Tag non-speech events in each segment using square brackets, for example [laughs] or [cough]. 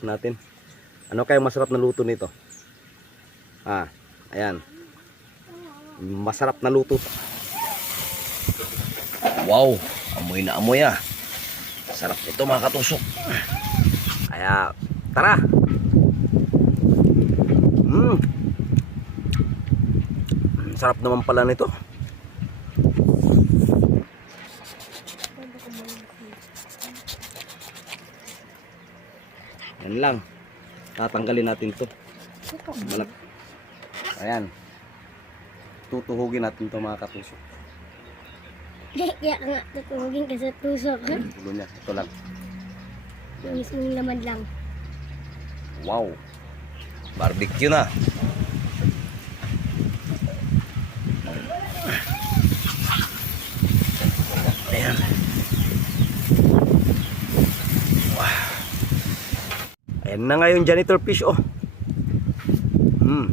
fish natin. Ano kaya masarap na luto nito? Ah, ayan. Masarap na luto. Wow, amoy na amoy ah. Sarap nito mga katusok. Kaya, tara! Mm. Sarap naman pala nito. Yan lang. Tatanggalin natin to. Malak. Ayan. Tutuhugin natin to mga katusok. [laughs] Kaya ka nga tutulogin ka sa tusok. ha? Ulo niya. Ito lang. Yung mismong laman lang. Wow. Barbecue na. Ayan na nga yung janitor fish oh. Hmm.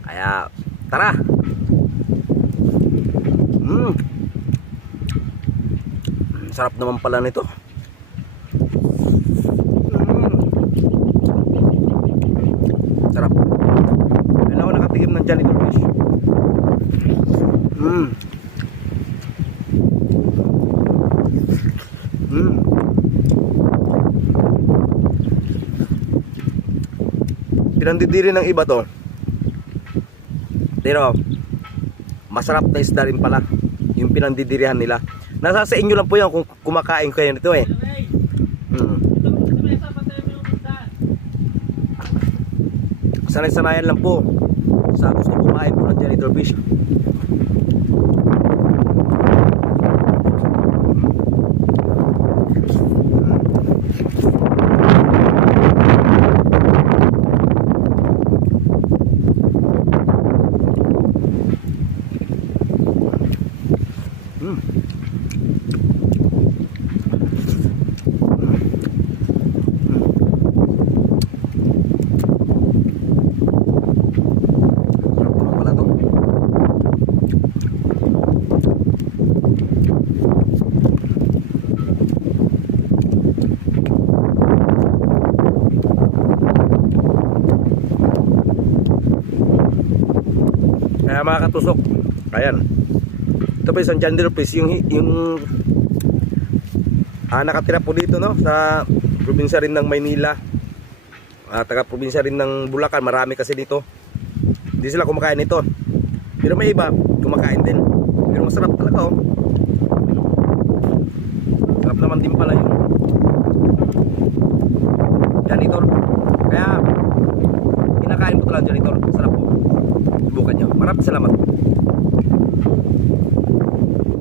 Kaya tara. Hmm. Sarap naman pala nito. Hmm. Sarap. Kailan ako janitor fish. Mm. Mm. Pinandidiri ng iba to. Pero, masarap na isda rin pala. Yung pinandidirihan nila. Nasa sa inyo lang po yan kung kumakain kayo nito eh. Mm. sanay-sanayan lang po sa gusto kumain po ng janitor fish. Kaya mga katusok, ayan. Ito pa isang jandil fish, yung, yung ah, nakatira po dito no, sa probinsya rin ng Maynila. Ah, taga probinsya rin ng Bulacan, marami kasi dito. Hindi sila kumakain nito. Pero may iba, kumakain din. Pero masarap talaga oh. Sarap naman din pala yung janitor. Kaya, lang janitor. Sarap po. Subukan nyo. Maraming salamat.